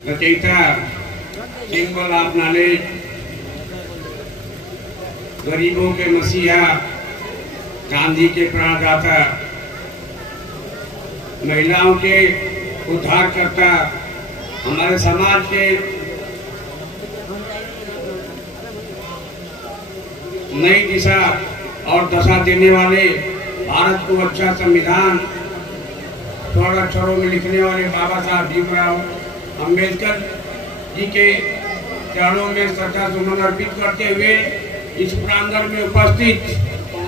रचयिता symbol of knowledge, गरीबों के मसीहा, गांधी के प्राणदाता, महिलाओं के उद्धारकर्ता, हमारे समाज के नई दिशा और दशा देने वाले, भारत को अच्छा संविधान स्वर्ण अक्षरों में लिखने वाले बाबा साहब भीमराव अंबेडकर जी के चरणों में श्रद्धा सुमन अर्पित करते हुए इस प्रांगण में उपस्थित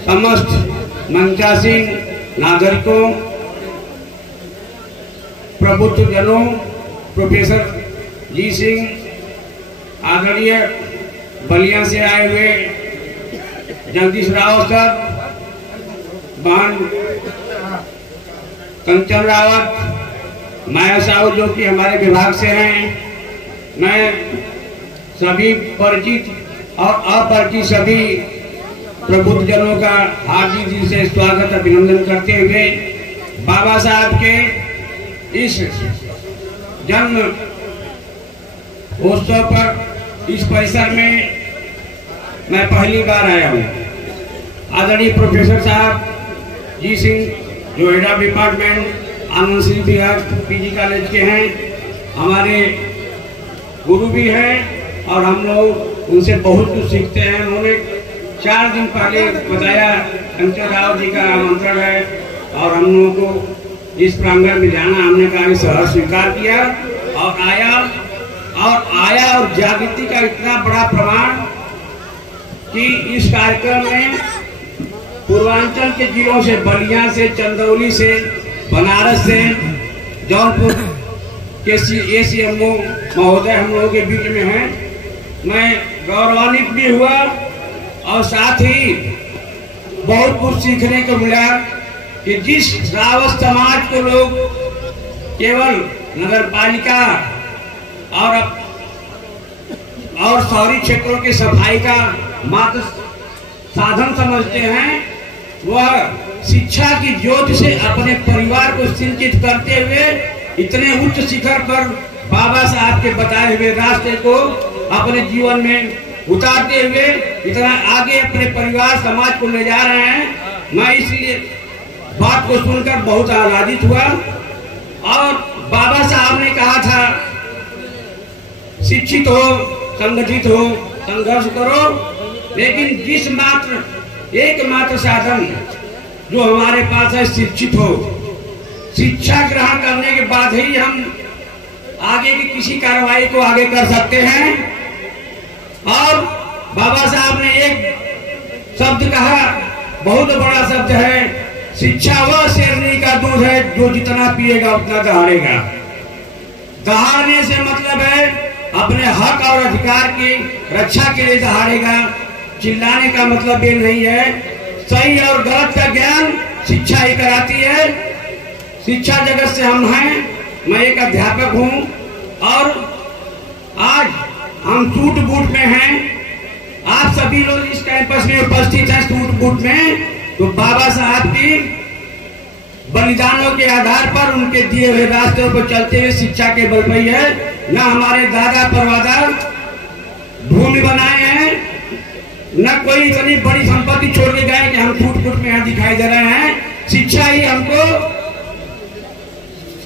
समस्त मंचासीन नागरिकों, प्रबुद्ध जनों, प्रोफेसर जी सिंह, आदरणीय बलिया से आए हुए जगदीश रावत सर, बहन कंचन रावत, माया साहू जो कि हमारे विभाग से हैं, मैं सभी परिचित और अपरिचित सभी प्रबुद्ध जनों का हार्दिक दिल से स्वागत अभिनंदन करते हुए बाबा साहब के इस जन्म उत्सव पर इस परिसर में मैं पहली बार आया हूँ। आदरणीय प्रोफेसर साहब जी सिंह जो head of department Anand Singh Vihar PG college के हैं, हमारे गुरु भी हैं और हम लोग उनसे बहुत कुछ सीखते हैं। उन्होंने 4 दिन पहले बताया कंचन राव जी का आमंत्रण है और हम लोगों को इस प्रांगण में जाना, हमने कहा सहर्ष स्वीकार किया और आया और जागृति का इतना बड़ा प्रमाण कि इस कार्यक्रम में पूर्वांचल के जिलों से, बलिया से, चंदौली से, बनारस से, जौनपुर के ACMO महोदय हम लोगों के बीच में हैं। मैं गौरवान्वित भी हुआ और साथ ही बहुत कुछ सीखने को मिला कि जिस रावत समाज को लोग केवल नगर पालिका और शहरी क्षेत्रों की सफाई का मात्र साधन समझते हैं, वह शिक्षा की ज्योति से अपने परिवार को सिंचित करते हुए इतने उच्च शिखर पर बाबा साहब के बताए हुए रास्ते को अपने जीवन में उतारते हुए इतना आगे अपने परिवार समाज को ले जा रहे हैं। मैं इसलिए बात को सुनकर बहुत आह्लादित हुआ और बाबा साहब ने कहा था शिक्षित हो, संगठित हो, संघर्ष करो, लेकिन एकमात्र साधन जो हमारे पास है शिक्षित हो। शिक्षा ग्रहण करने के बाद ही हम आगे की किसी कार्रवाई को आगे कर सकते हैं। और बाबा साहब ने एक शब्द कहा, बहुत बड़ा शब्द है, शिक्षा वह शेरनी का दूध है जो जितना पिएगा उतना दहाड़ेगा। दहाड़ने से मतलब है अपने हक और अधिकार की रक्षा के लिए दहाड़ेगा। चिल्लाने का मतलब ये नहीं है। सही और गलत का ज्ञान शिक्षा ही कराती है। शिक्षा जगत से हम हैं, मैं एक अध्यापक हूं और आज हम सूट बूट में हैं। आप सभी लोग इस कैंपस में उपस्थित हैं सूट बूट में, तो बाबा साहब की बलिदानों के आधार पर उनके दिए हुए रास्ते पर चलते हुए शिक्षा के बल पर है। न हमारे दादा परदादा भूमि बनाए हैं, न कोई इतनी बड़ी संपत्ति छोड़ के गए कि हम फूट फूट में यहाँ दिखाई दे रहे हैं। शिक्षा ही हमको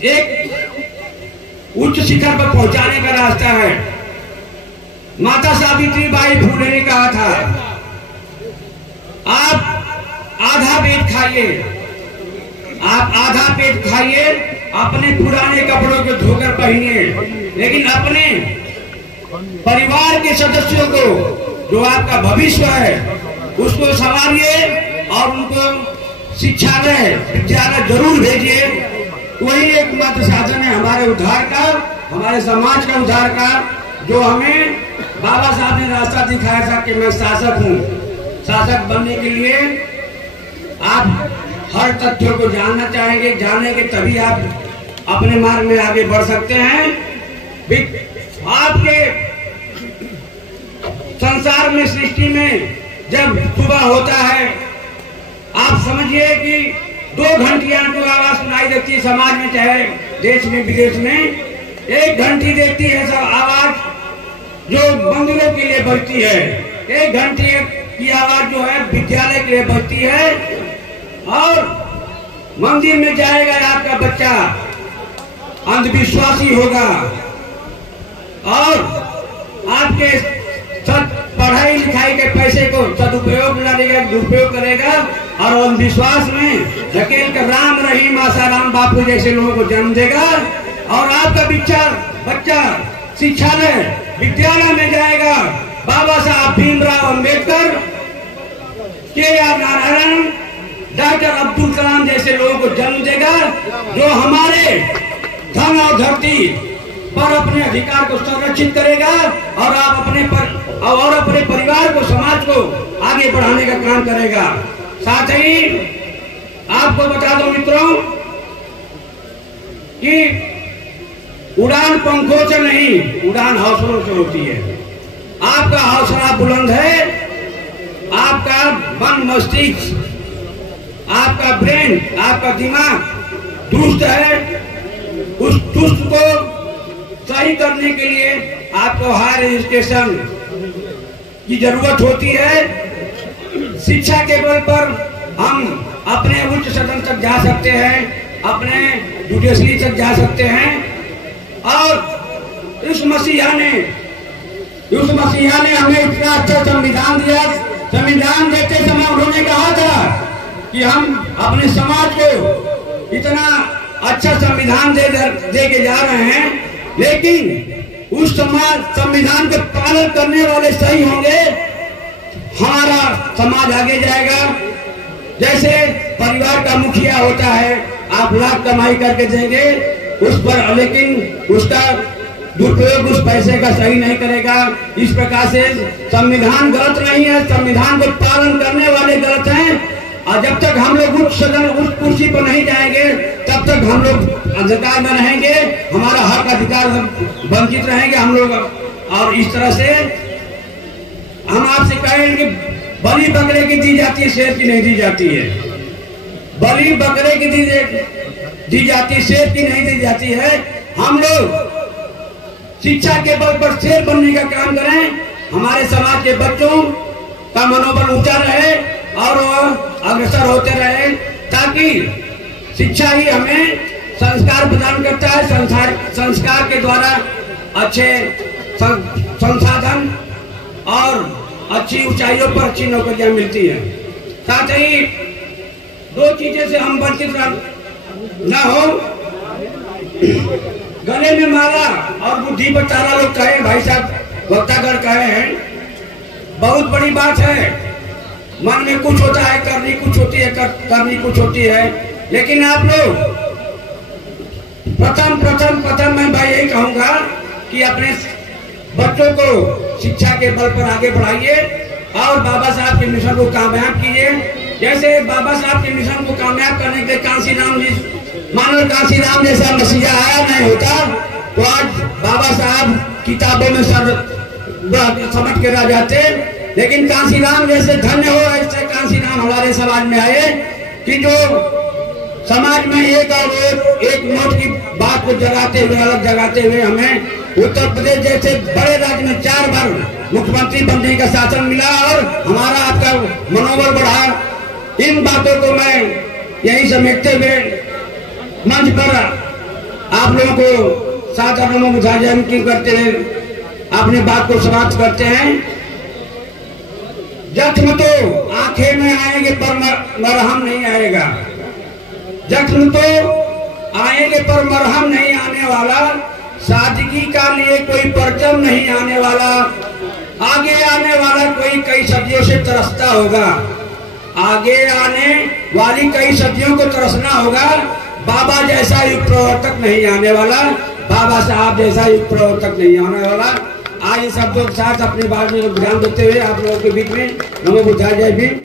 एक उच्च शिखर पर पहुंचाने का रास्ता है। माता सावित्री बाई फुले ने कहा था, आप आधा पेट खाइए, आप आधा पेट खाइए, अपने पुराने कपड़ों को धोकर पहनिए, लेकिन अपने परिवार के सदस्यों को, जो आपका भविष्य है, उसको संभालिए और उनको शिक्षालय, विद्यालय जरूर भेजिए। वही एकमात्र साधन है हमारे उद्धार का, हमारे समाज का उद्धार का, जो हमें बाबा साहब ने रास्ता दिखाया था कि मैं शासक हूँ। शासक बनने के लिए आप हर तथ्यों को जानना चाहेंगे, जानेंगे तभी आप अपने मार्ग में आगे बढ़ सकते हैं। आपके संसार में, सृष्टि में जब सुबह होता है, आप समझिए कि 2 घंटियां को आवाज सुनाई देती है समाज में, चाहे देश में विदेश में। 1 घंटी देती है मंदिरों के लिए बजती है, 1 घंटे की आवाज जो है विद्यालय के लिए बजती है। और मंदिर में जाएगा आपका बच्चा, अंधविश्वासी होगा और आपके पढ़ाई लिखाई के पैसे को सदुपयोग करेगा, दुरुपयोग करेगा और अंधविश्वास में धकेल कर राम रहीम आसाराम बापू जैसे लोगों को जन्म देगा। और आपका बच्चा शिक्षालय विद्यालय में जाएगा, बाबा साहब भीमराव अंबेडकर, के.आर. नारायण, डॉक्टर अब्दुल कलाम जैसे लोगों को जन्म देगा, जो हमारे धन और धरती पर अपने अधिकार को संरक्षित करेगा और अपने परिवार को, समाज को आगे बढ़ाने का काम करेगा। साथ ही आपको बता दो मित्रों कि उड़ान पंखों से नहीं, उड़ान हौसलों से होती है। आपका हौसला बुलंद है, आपका मन मस्तिष्क, आपका ब्रेन, आपका दिमाग दुरुस्त है। उस दुरुस्त को सही करने के लिए आपको हायर एजुकेशन की जरूरत होती है। शिक्षा के बल पर हम अपने उच्च सदन तक जा सकते हैं, अपने जुडिशरी तक जा सकते हैं। और इस मसीहा ने हमें इतना अच्छा संविधान दिया। संविधान देते समय उन्होंने कहा था कि हम अपने समाज को इतना अच्छा संविधान दे के जा रहे हैं, लेकिन उस संविधान के पालन करने वाले सही होंगे, हमारा समाज आगे जाएगा। जैसे परिवार का मुखिया होता है, आप लाख कमाई करके देंगे उस पर, लेकिन उसका दुरुपयोग उस पैसे का सही नहीं करेगा। इस प्रकार से संविधान गलत नहीं है, संविधान को पालन करने वाले गलत हैं। और जब तक हम लोग उस कुर्सी पर नहीं जाएंगे, तब तक हम लोग अंधकार में रहेंगे, हमारा हक अधिकार वंचित रहेंगे हम लोग। और इस तरह से हम आपसे कहेंगे कि बलि बकरे की दी जाती है, शेर की नहीं दी जाती है। बलि बकरे की दी जाती है, शेर की नहीं दी जाती है। हम लोग शिक्षा के बल पर शेर बनने का काम करें, हमारे समाज के बच्चों का मनोबल ऊंचा रहे और वह अग्रसर होते रहे, ताकि शिक्षा ही हमें संस्कार प्रदान करता है। संस्कार के द्वारा अच्छे संसाधन और अच्छी ऊंचाइयों पर अच्छी नौकरियां मिलती हैं। साथ ही 2 चीजें से हम वंचित न हो, गले में माला और बुद्धि पर ताला लोग कहे, भाई साहब वक्तागढ़ कहे हैं, बहुत बड़ी बात है। मन में कुछ होता है, करनी कुछ होती है, करनी कुछ होती है। लेकिन आप लोग प्रथम मैं भाई यही कहूंगा कि अपने बच्चों को शिक्षा के बल पर आगे बढ़ाइए और बाबा साहब के मिशन को कामयाब कीजिए। जैसे बाबा साहब के मिशन को कामयाब करने के कांसीराम जी, मानो कांसीराम जैसा मसीहा आया नहीं होता तो आज बाबा साहब किताबों में समझ के रह जाते। लेकिन कांसीराम जैसे धन्य हो, ऐसे कांसीराम हमारे समाज में आए कि जो समाज में एक नोट की बात को जगाते हुए, अलग जगाते हुए हमें उत्तर प्रदेश जैसे बड़े राज्य में 4 बार मुख्यमंत्री बनने का शासन मिला और हमारा आपका मनोबल बढ़ा। इन बातों को मैं यही समेटते हुए मंच पर आप लोगों को सादर नमो बुद्धाय करते हुए अपने बात को समाप्त करते हैं। जख्म तो आंखें में आएंगे पर मरहम नहीं आएगा। जख्म तो आएंगे पर मरहम नहीं आने वाला। सादगी का लिए कोई परचम नहीं आने वाला। आगे आने वाला कोई कई सदियों से तरसता होगा। आगे आने वाली कई सदियों को तरसना होगा। बाबा जैसा युग प्रवर्तक नहीं आने वाला, बाबा साहब जैसा युग प्रवर्तक नहीं आने वाला। आज शब्दों के साथ अपनी बात में ध्यान देते हुए आप लोगों के बीच में नमो बुद्धाय जय भीम।